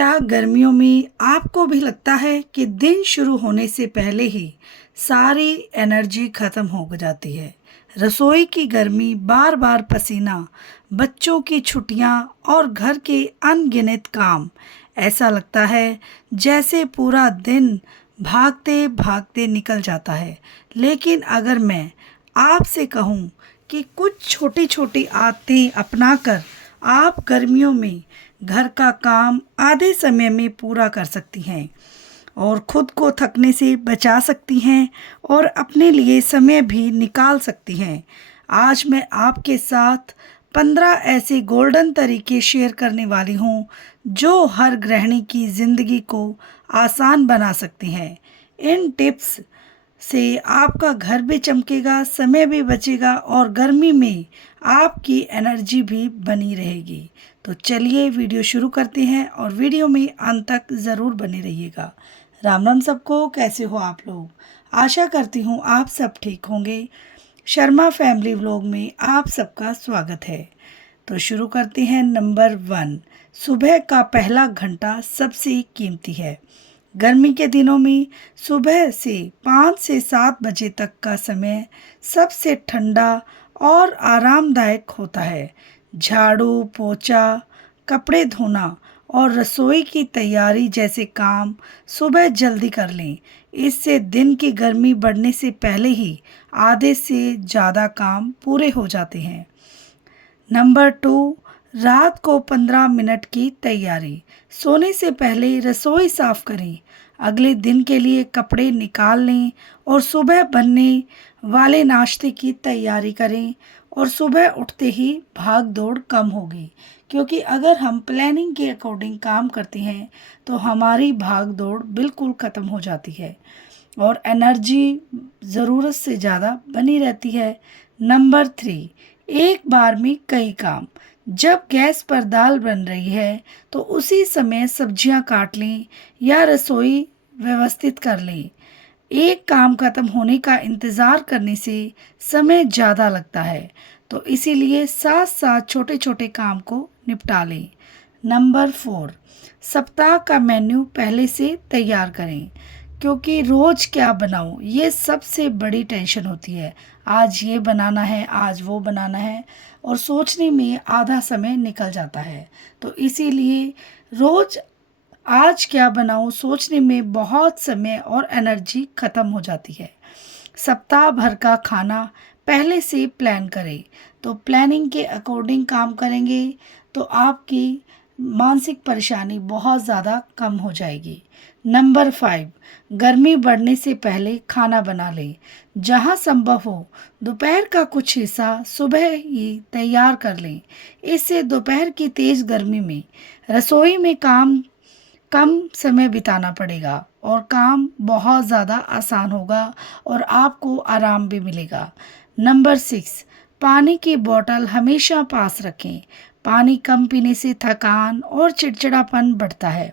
क्या गर्मियों में आपको भी लगता है कि दिन शुरू होने से पहले ही सारी एनर्जी खत्म हो जाती है? रसोई की गर्मी, बार-बार पसीना, बच्चों की छुट्टियां और घर के अनगिनत काम, ऐसा लगता है जैसे पूरा दिन भागते-भागते निकल जाता है। लेकिन अगर मैं आपसे कहूँ कि कुछ छोटी-छोटी आदतें अपनाकर आप गर्मियों में घर का काम आधे समय में पूरा कर सकती हैं और खुद को थकने से बचा सकती हैं और अपने लिए समय भी निकाल सकती हैं। आज मैं आपके साथ 15 ऐसे गोल्डन तरीके शेयर करने वाली हूँ जो हर गृहिणी की ज़िंदगी को आसान बना सकती हैं। इन टिप्स से आपका घर भी चमकेगा, समय भी बचेगा और गर्मी में आपकी एनर्जी भी बनी रहेगी। तो चलिए वीडियो शुरू करते हैं और वीडियो में अंत तक ज़रूर बने रहिएगा। राम राम सबको, कैसे हो आप लोग? आशा करती हूँ आप सब ठीक होंगे। शर्मा फैमिली व्लॉग में आप सबका स्वागत है। तो शुरू करते हैं। नंबर 1, सुबह का पहला घंटा सबसे कीमती है। गर्मी के दिनों में सुबह से 5 से 7 बजे तक का समय सबसे ठंडा और आरामदायक होता है। झाड़ू, पोछा, कपड़े धोना और रसोई की तैयारी जैसे काम सुबह जल्दी कर लें। इससे दिन की गर्मी बढ़ने से पहले ही आधे से ज़्यादा काम पूरे हो जाते हैं। नंबर 2, रात को 15 मिनट की तैयारी। सोने से पहले रसोई साफ करें, अगले दिन के लिए कपड़े निकाल लें और सुबह बनने वाले नाश्ते की तैयारी करें और सुबह उठते ही भाग दौड़ कम होगी, क्योंकि अगर हम प्लानिंग के अकॉर्डिंग काम करते हैं तो हमारी भाग दौड़ बिल्कुल ख़त्म हो जाती है और एनर्जी ज़रूरत से ज़्यादा बनी रहती है। नंबर 3, एक बार में कई काम। जब गैस पर दाल बन रही है तो उसी समय सब्जियां काट लें या रसोई व्यवस्थित कर लें। एक काम खत्म होने का इंतज़ार करने से समय ज़्यादा लगता है, तो इसीलिए साथ साथ छोटे छोटे काम को निपटा लें। नंबर 4, सप्ताह का मेन्यू पहले से तैयार करें, क्योंकि रोज़ क्या बनाऊं ये सबसे बड़ी टेंशन होती है। आज ये बनाना है, आज वो बनाना है और सोचने में आधा समय निकल जाता है। तो इसीलिए रोज़ आज क्या बनाऊं सोचने में बहुत समय और एनर्जी ख़त्म हो जाती है। सप्ताह भर का खाना पहले से प्लान करें, तो प्लानिंग के अकॉर्डिंग काम करेंगे तो आपकी मानसिक परेशानी बहुत ज़्यादा कम हो जाएगी। नंबर 5, गर्मी बढ़ने से पहले खाना बना लें। जहाँ संभव हो दोपहर का कुछ हिस्सा सुबह ही तैयार कर लें। इससे दोपहर की तेज़ गर्मी में रसोई में कम समय बिताना पड़ेगा और काम बहुत ज़्यादा आसान होगा और आपको आराम भी मिलेगा। नंबर 6, पानी की बोतल हमेशा पास रखें। पानी कम पीने से थकान और चिड़चिड़ापन बढ़ता है।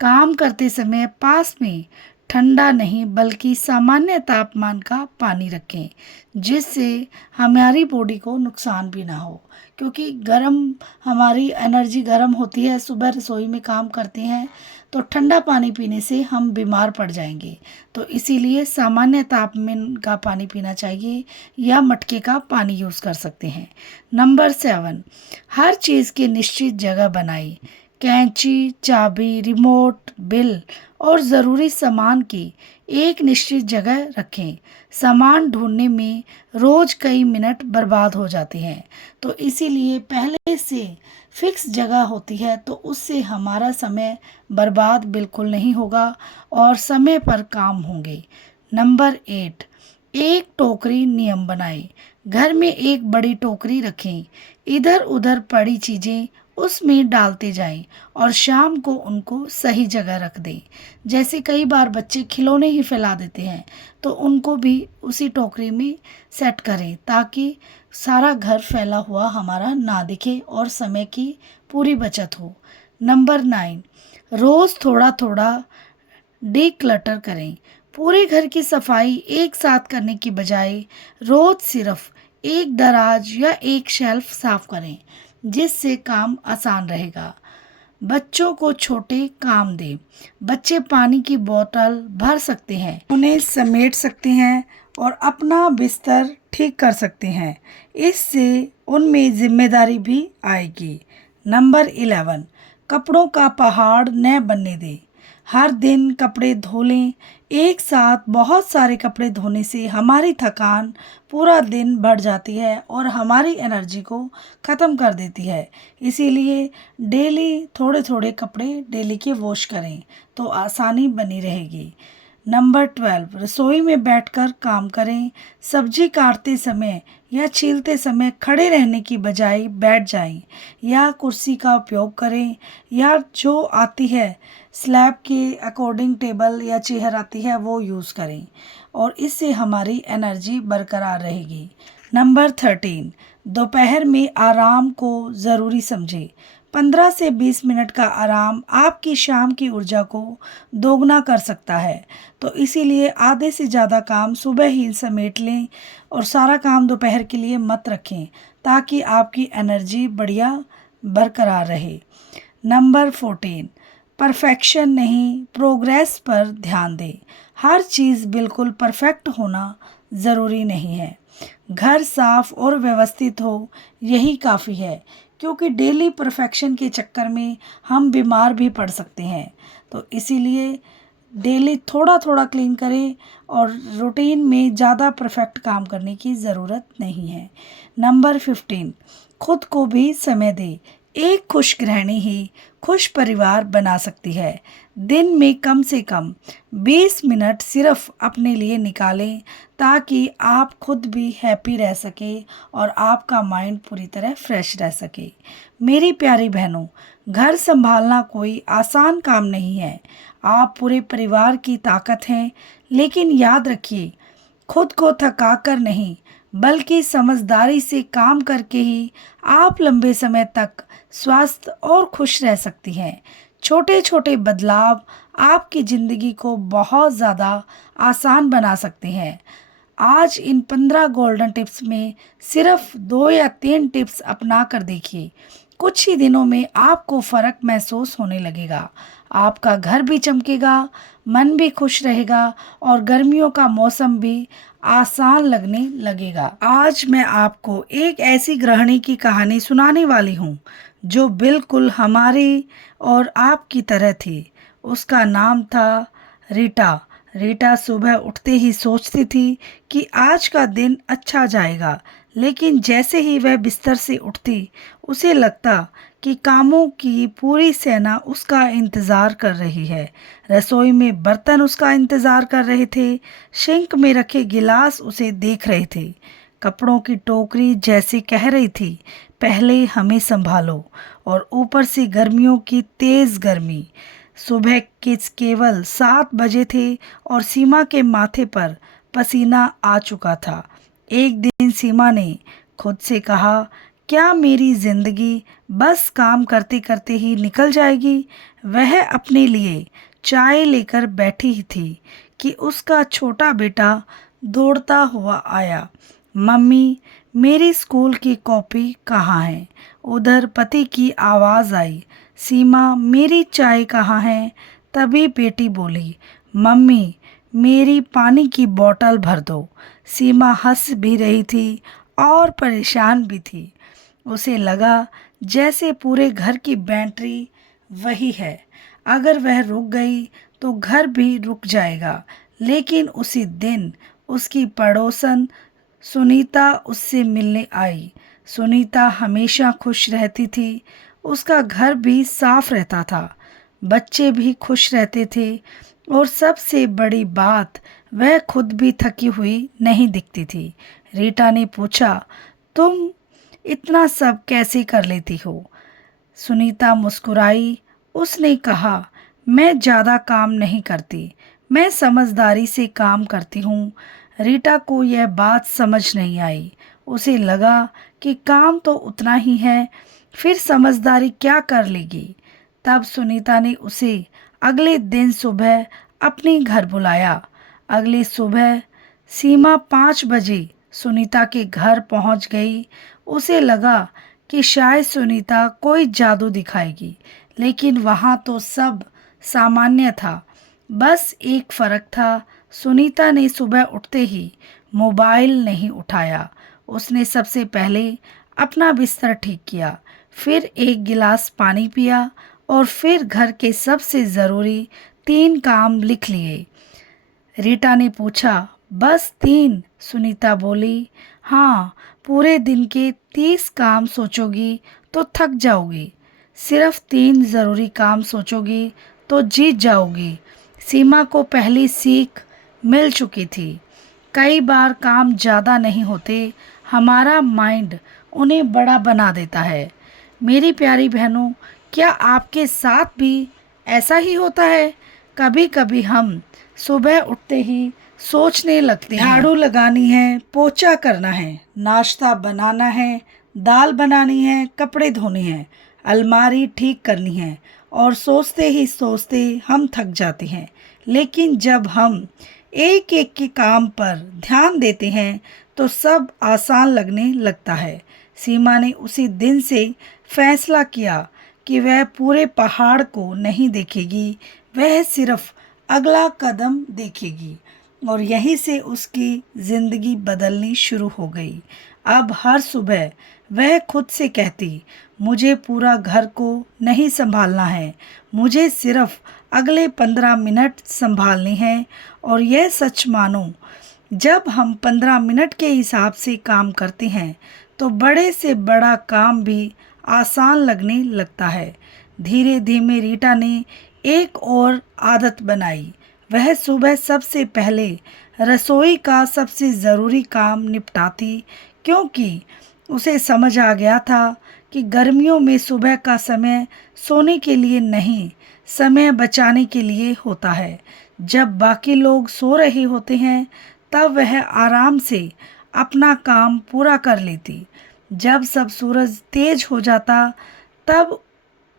काम करते समय पास में ठंडा नहीं बल्कि सामान्य तापमान का पानी रखें, जिससे हमारी बॉडी को नुकसान भी ना हो, क्योंकि गर्म हमारी एनर्जी गर्म होती है। सुबह रसोई में काम करते हैं तो ठंडा पानी पीने से हम बीमार पड़ जाएंगे, तो इसीलिए सामान्य तापमान का पानी पीना चाहिए या मटके का पानी यूज़ कर सकते हैं। नंबर 7, हर चीज़ की निश्चित जगह बनाएं। कैंची, चाबी, रिमोट, बिल और ज़रूरी सामान की एक निश्चित जगह रखें। सामान ढूंढने में रोज़ कई मिनट बर्बाद हो जाते हैं, तो इसीलिए पहले से फिक्स जगह होती है तो उससे हमारा समय बर्बाद बिल्कुल नहीं होगा और समय पर काम होंगे। नंबर 8, एक टोकरी नियम बनाएं। घर में एक बड़ी टोकरी रखें, इधर उधर पड़ी चीज़ें उसमें डालते जाएं और शाम को उनको सही जगह रख दें। जैसे कई बार बच्चे खिलौने ही फैला देते हैं, तो उनको भी उसी टोकरी में सेट करें ताकि सारा घर फैला हुआ हमारा ना दिखे और समय की पूरी बचत हो। नंबर 9, रोज़ थोड़ा थोड़ा डीक्लटर करें। पूरे घर की सफाई एक साथ करने की बजाय रोज़ सिर्फ एक दराज या एक शेल्फ साफ करें, जिससे काम आसान रहेगा। बच्चों को छोटे काम दें। बच्चे पानी की बोतल भर सकते हैं, उन्हें समेट सकते हैं और अपना बिस्तर ठीक कर सकते हैं। इससे उनमें जिम्मेदारी भी आएगी। नंबर 11, कपड़ों का पहाड़ न बनने दें। हर दिन कपड़े धो लें। एक साथ बहुत सारे कपड़े धोने से हमारी थकान पूरा दिन बढ़ जाती है और हमारी एनर्जी को ख़त्म कर देती है। इसीलिए डेली थोड़े थोड़े कपड़े डेली के वॉश करें तो आसानी बनी रहेगी। नंबर 12, रसोई में बैठकर काम करें। सब्जी काटते समय या छीलते समय खड़े रहने की बजाय बैठ जाएं या कुर्सी का उपयोग करें, या जो आती है स्लैब के अकॉर्डिंग टेबल या चेयर आती है वो यूज़ करें और इससे हमारी एनर्जी बरकरार रहेगी। नंबर 13, दोपहर में आराम को ज़रूरी समझें। 15 से 20 मिनट का आराम आपकी शाम की ऊर्जा को दोगुना कर सकता है। तो इसीलिए आधे से ज़्यादा काम सुबह ही समेट लें और सारा काम दोपहर के लिए मत रखें ताकि आपकी एनर्जी बढ़िया बरकरार रहे। नंबर 14, परफेक्शन नहीं, प्रोग्रेस पर ध्यान दें। हर चीज़ बिल्कुल परफेक्ट होना ज़रूरी नहीं है। घर साफ और व्यवस्थित हो यही काफ़ी है, क्योंकि डेली परफेक्शन के चक्कर में हम बीमार भी पड़ सकते हैं। तो इसीलिए डेली थोड़ा थोड़ा क्लीन करें और रूटीन में ज़्यादा परफेक्ट काम करने की ज़रूरत नहीं है। नंबर 15, खुद को भी समय दें। एक खुश गृहिणी ही खुश परिवार बना सकती है। दिन में कम से कम 20 मिनट सिर्फ अपने लिए निकालें ताकि आप खुद भी हैप्पी रह सके और आपका माइंड पूरी तरह फ्रेश रह सके। मेरी प्यारी बहनों, घर संभालना कोई आसान काम नहीं है। आप पूरे परिवार की ताकत हैं, लेकिन याद रखिए, खुद को थका कर नहीं बल्कि समझदारी से काम करके ही आप लंबे समय तक स्वस्थ और खुश रह सकती हैं। छोटे छोटे बदलाव आपकी ज़िंदगी को बहुत ज़्यादा आसान बना सकते हैं। आज इन 15 गोल्डन टिप्स में सिर्फ 2 या 3 टिप्स अपना कर देखिए। कुछ ही दिनों में आपको फ़र्क महसूस होने लगेगा। आपका घर भी चमकेगा, मन भी खुश रहेगा और गर्मियों का मौसम भी आसान लगने लगेगा। आज मैं आपको एक ऐसी गृहिणी की कहानी सुनाने वाली हूँ जो बिल्कुल हमारी और आपकी तरह थी। उसका नाम था रीटा। रीटा सुबह उठते ही सोचती थी कि आज का दिन अच्छा जाएगा, लेकिन जैसे ही वह बिस्तर से उठती उसे लगता कि कामों की पूरी सेना उसका इंतज़ार कर रही है। रसोई में बर्तन उसका इंतज़ार कर रहे थे, सिंक में रखे गिलास उसे देख रहे थे, कपड़ों की टोकरी जैसे कह रही थी पहले हमें संभालो, और ऊपर से गर्मियों की तेज़ गर्मी। सुबह के केवल 7 बजे थे और सीमा के माथे पर पसीना आ चुका था। एक दिन सीमा ने खुद से कहा, क्या मेरी जिंदगी बस काम करते करते ही निकल जाएगी? वह अपने लिए चाय लेकर बैठी ही थी कि उसका छोटा बेटा दौड़ता हुआ आया। मम्मी, मेरी स्कूल की कॉपी कहाँ है? उधर पति की आवाज़ आई, सीमा, मेरी चाय कहाँ है? तभी बेटी बोली, मम्मी, मेरी पानी की बोतल भर दो। सीमा हंस भी रही थी और परेशान भी थी। उसे लगा जैसे पूरे घर की बैटरी वही है, अगर वह रुक गई तो घर भी रुक जाएगा। लेकिन उसी दिन उसकी पड़ोसन सुनीता उससे मिलने आई। सुनीता हमेशा खुश रहती थी, उसका घर भी साफ रहता था, बच्चे भी खुश रहते थे और सबसे बड़ी बात, वह खुद भी थकी हुई नहीं दिखती थी। रीटा ने पूछा, तुम इतना सब कैसे कर लेती हो? सुनीता मुस्कुराई। उसने कहा, मैं ज़्यादा काम नहीं करती, मैं समझदारी से काम करती हूँ। रीटा को यह बात समझ नहीं आई। उसे लगा कि काम तो उतना ही है, फिर समझदारी क्या कर लेगी। तब सुनीता ने उसे अगले दिन सुबह अपने घर बुलाया। अगली सुबह सीमा 5 बजे सुनीता के घर पहुंच गई। उसे लगा कि शायद सुनीता कोई जादू दिखाएगी, लेकिन वहाँ तो सब सामान्य था। बस एक फ़र्क था, सुनीता ने सुबह उठते ही मोबाइल नहीं उठाया। उसने सबसे पहले अपना बिस्तर ठीक किया, फिर एक गिलास पानी पिया और फिर घर के सबसे ज़रूरी 3 काम लिख लिए। रीटा ने पूछा, बस 3? सुनीता बोली, हाँ, पूरे दिन के 30 काम सोचोगी तो थक जाओगी, सिर्फ 3 ज़रूरी काम सोचोगी तो जीत जाओगी। सीमा को पहली सीख मिल चुकी थी। कई बार काम ज़्यादा नहीं होते, हमारा माइंड उन्हें बड़ा बना देता है। मेरी प्यारी बहनों, क्या आपके साथ भी ऐसा ही होता है? कभी कभी हम सुबह उठते ही सोचने लगते हैं, झाड़ू लगानी है, पोछा करना है, नाश्ता बनाना है, दाल बनानी है, कपड़े धोने हैं, अलमारी ठीक करनी है, और सोचते ही सोचते हम थक जाते हैं। लेकिन जब हम एक एक के काम पर ध्यान देते हैं तो सब आसान लगने लगता है। सीमा ने उसी दिन से फैसला किया कि वह पूरे पहाड़ को नहीं देखेगी, वह सिर्फ अगला कदम देखेगी, और यहीं से उसकी ज़िंदगी बदलनी शुरू हो गई। अब हर सुबह वह खुद से कहती, मुझे पूरा घर को नहीं संभालना है, मुझे सिर्फ अगले 15 मिनट संभालने हैं। और यह सच मानो, जब हम 15 मिनट के हिसाब से काम करते हैं तो बड़े से बड़ा काम भी आसान लगने लगता है। धीरे धीरे रीटा ने एक और आदत बनाई। वह सुबह सबसे पहले रसोई का सबसे ज़रूरी काम निपटाती, क्योंकि उसे समझ आ गया था कि गर्मियों में सुबह का समय सोने के लिए नहीं, समय बचाने के लिए होता है। जब बाकी लोग सो रहे होते हैं तब वह आराम से अपना काम पूरा कर लेती। जब सब सूरज तेज हो जाता तब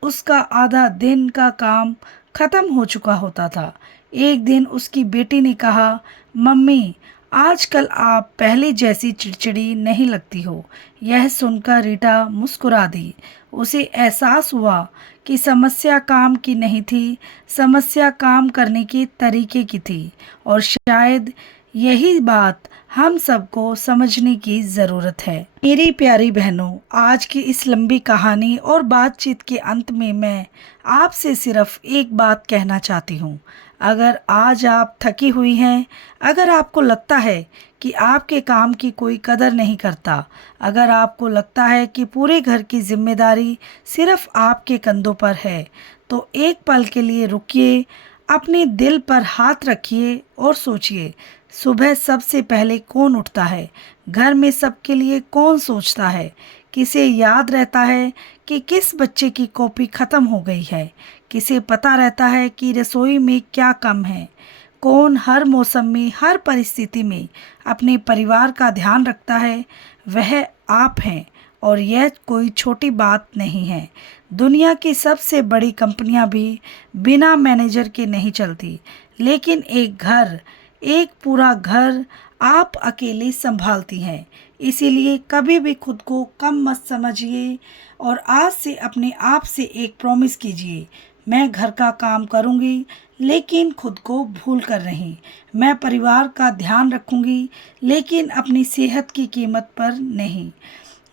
उसका आधा दिन का काम खत्म हो चुका होता था। एक दिन उसकी बेटी ने कहा, मम्मी, आजकल आप पहले जैसी चिड़चिड़ी नहीं लगती हो। यह सुनकर रीटा मुस्कुरा दी। उसे एहसास हुआ कि समस्या काम की नहीं थी, समस्या काम करने के तरीके की थी, और शायद यही बात हम सबको समझने की ज़रूरत है। मेरी प्यारी बहनों, आज की इस लंबी कहानी और बातचीत के अंत में मैं आपसे सिर्फ एक बात कहना चाहती हूँ। अगर आज आप थकी हुई हैं, अगर आपको लगता है कि आपके काम की कोई कदर नहीं करता, अगर आपको लगता है कि पूरे घर की जिम्मेदारी सिर्फ आपके कंधों पर है, तो एक पल के लिए रुकिए, अपने दिल पर हाथ रखिए और सोचिए, सुबह सबसे पहले कौन उठता है? घर में सबके लिए कौन सोचता है? किसे याद रहता है कि किस बच्चे की कॉपी ख़त्म हो गई है? किसे पता रहता है कि रसोई में क्या कम है? कौन हर मौसम में, हर परिस्थिति में अपने परिवार का ध्यान रखता है? वह आप हैं, और यह कोई छोटी बात नहीं है। दुनिया की सबसे बड़ी कंपनियां भी बिना मैनेजर के नहीं चलती, लेकिन एक पूरा घर आप अकेले संभालती हैं। इसीलिए कभी भी खुद को कम मत समझिए, और आज से अपने आप से एक प्रॉमिस कीजिए, मैं घर का काम करूंगी लेकिन खुद को भूल कर नहीं। मैं परिवार का ध्यान रखूंगी लेकिन अपनी सेहत की कीमत पर नहीं।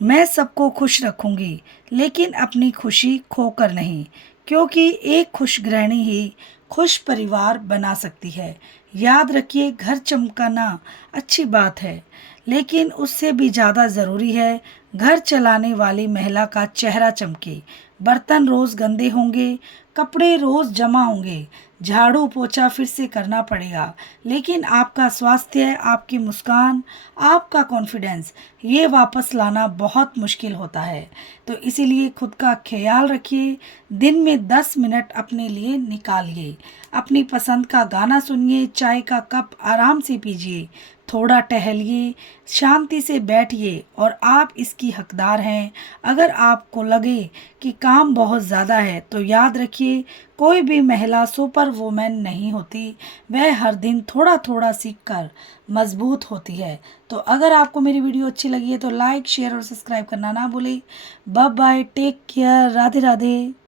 मैं सबको खुश रखूंगी लेकिन अपनी खुशी खोकर नहीं, क्योंकि एक खुश गृहिणी ही खुश परिवार बना सकती है। याद रखिए, घर चमकाना अच्छी बात है, लेकिन उससे भी ज़्यादा ज़रूरी है घर चलाने वाली महिला का चेहरा चमके। बर्तन रोज़ गंदे होंगे, कपड़े रोज़ जमा होंगे, झाड़ू पोछा फिर से करना पड़ेगा, लेकिन आपका स्वास्थ्य, आपकी मुस्कान, आपका कॉन्फिडेंस, ये वापस लाना बहुत मुश्किल होता है। तो इसीलिए खुद का ख्याल रखिए। दिन में 10 मिनट अपने लिए निकालिए। अपनी पसंद का गाना सुनिए, चाय का कप आराम से पीजिए, थोड़ा टहलिए, शांति से बैठिए, और आप इसकी हकदार हैं। अगर आपको लगे कि काम बहुत ज़्यादा है तो याद रखिए, कोई भी महिला सुपर वुमेन नहीं होती, वह हर दिन थोड़ा थोड़ा सीखकर मजबूत होती है। तो अगर आपको मेरी वीडियो अच्छी लगी है तो लाइक, शेयर और सब्सक्राइब करना ना भूलें। Bye bye, take care, Radhe Radhe.